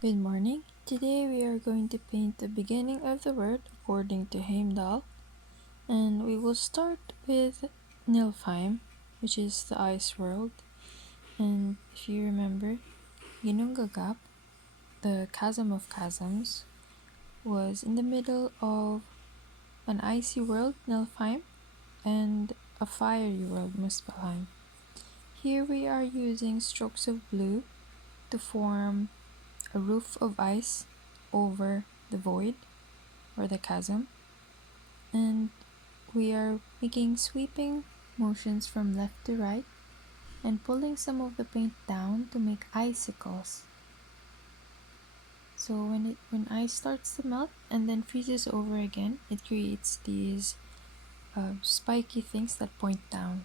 Good morning. Today we are going to paint the beginning of the word according to Heimdall, and we will start with Nilfheim, which is the ice world. And if you remember, Ginnungagap, the chasm of chasms, was in the middle of an icy world, Nilfheim, and a fiery world, Muspelheim. Here we are using strokes of blue to form a roof of ice over the void or the chasm, and we are making sweeping motions from left to right and pulling some of the paint down to make icicles. So when ice starts to melt and then freezes over again, it creates these spiky things that point down.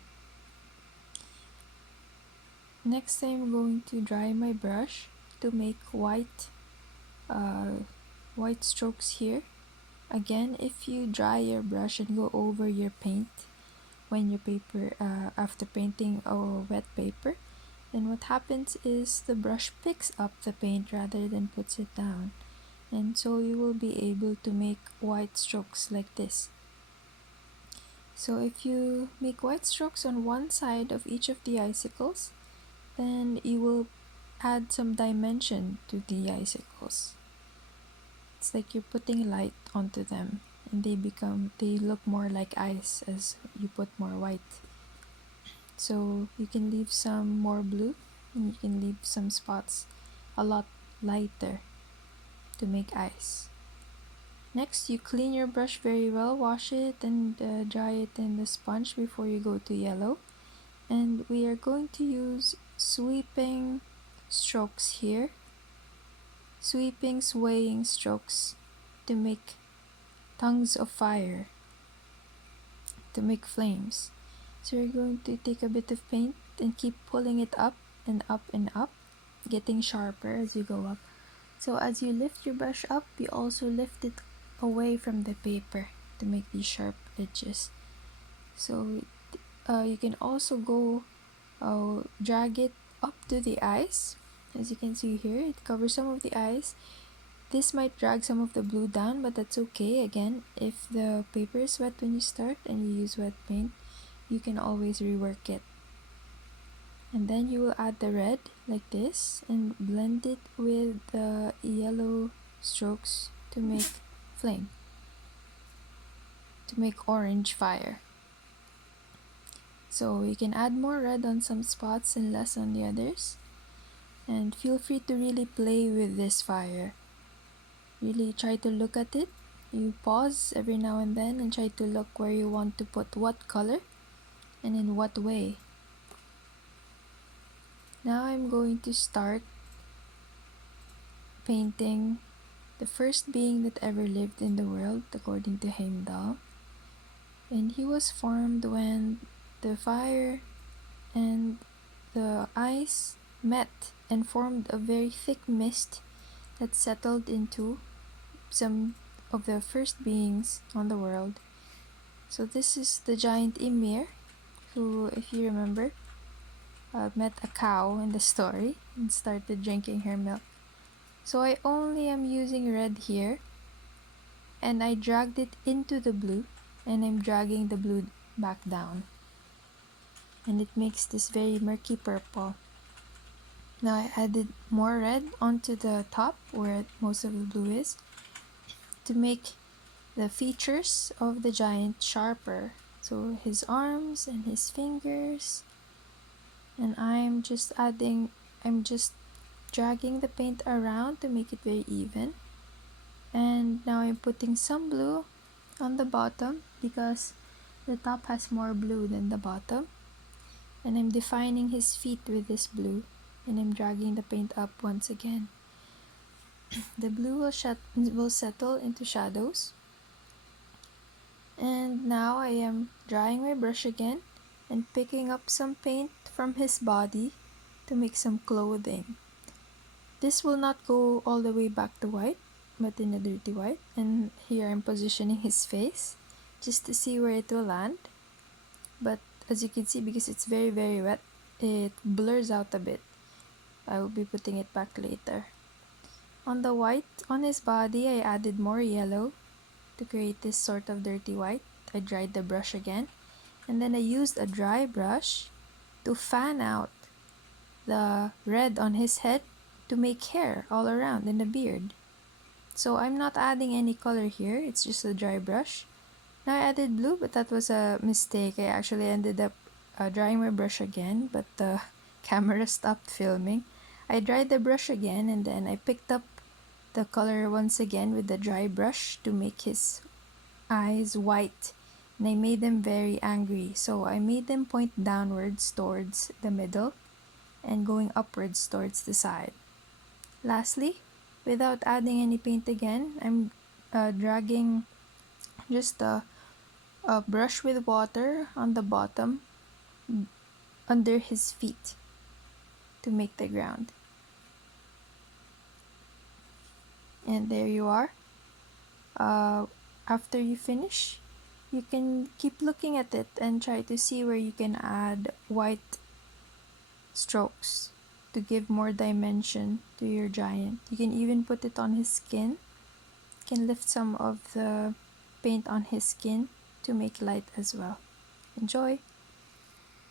Next, I'm going to dry my brush to make white strokes here. Again, if you dry your brush and go over your paint when your paper after painting a wet paper, then what happens is the brush picks up the paint rather than puts it down, and so you will be able to make white strokes like this. So if you make white strokes on one side of each of the icicles, then you will add some dimension to the icicles. It's like you're putting light onto them, and they look more like ice as you put more white. So you can leave some more blue, and you can leave some spots a lot lighter to make ice. Next, you clean your brush very well, wash it and dry it in the sponge before you go to yellow. And we are going to use sweeping strokes here, sweeping, swaying strokes to make tongues of fire, to make flames. So you're going to take a bit of paint and keep pulling it up and up and up, getting sharper as you go up. So as you lift your brush up, you also lift it away from the paper to make these sharp edges. So you can also go drag it up to the eyes. As you can see here, it covers some of the eyes. This might drag some of the blue down, but that's okay. Again, if the paper is wet when you start and you use wet paint, you can always rework it. And then you will add the red like this and blend it with the yellow strokes to make flame, to make orange fire. So you can add more red on some spots and less on the others. And feel free to really play with this fire. Really try to look at it. You pause every now and then and try to look where you want to put what color and in what way. Now I'm going to start painting the first being that ever lived in the world according to Heimdall. And he was formed when the fire and the ice met and formed a very thick mist that settled into some of the first beings on the world. So this is the giant Ymir, who, if you remember, met a cow in the story and started drinking her milk. So I only am using red here, and I dragged it into the blue, and I'm dragging the blue back down. And it makes this very murky purple. Now I added more red onto the top where most of the blue is to make the features of the giant sharper. So his arms and his fingers. And I'm just dragging the paint around to make it very even. And now I'm putting some blue on the bottom because the top has more blue than the bottom. And I'm defining his feet with this blue, and I'm dragging the paint up once again. The blue will settle into shadows. And now I am drying my brush again and picking up some paint from his body to make some clothing. This will not go all the way back to white, but in a dirty white. And here I'm positioning his face just to see where it will land. But as you can see, because it's very very wet, it blurs out a bit. I will be putting it back later. On the white on his body, I added more yellow to create this sort of dirty white. I dried the brush again, and then I used a dry brush to fan out the red on his head to make hair all around in the beard. So I'm not adding any color here, it's just a dry brush. Now I added blue, but that was a mistake. I actually ended up drying my brush again, but the camera stopped filming. I dried the brush again, and then I picked up the color once again with the dry brush to make his eyes white, and I made them very angry. So I made them point downwards towards the middle and going upwards towards the side. Lastly, without adding any paint again, I'm dragging just a brush with water on the bottom under his feet to make the ground. And there you are. After you finish, you can keep looking at it and try to see where you can add white strokes to give more dimension to your giant. You can even put it on his skin. You can lift some of the paint on his skin to make light as well. Enjoy!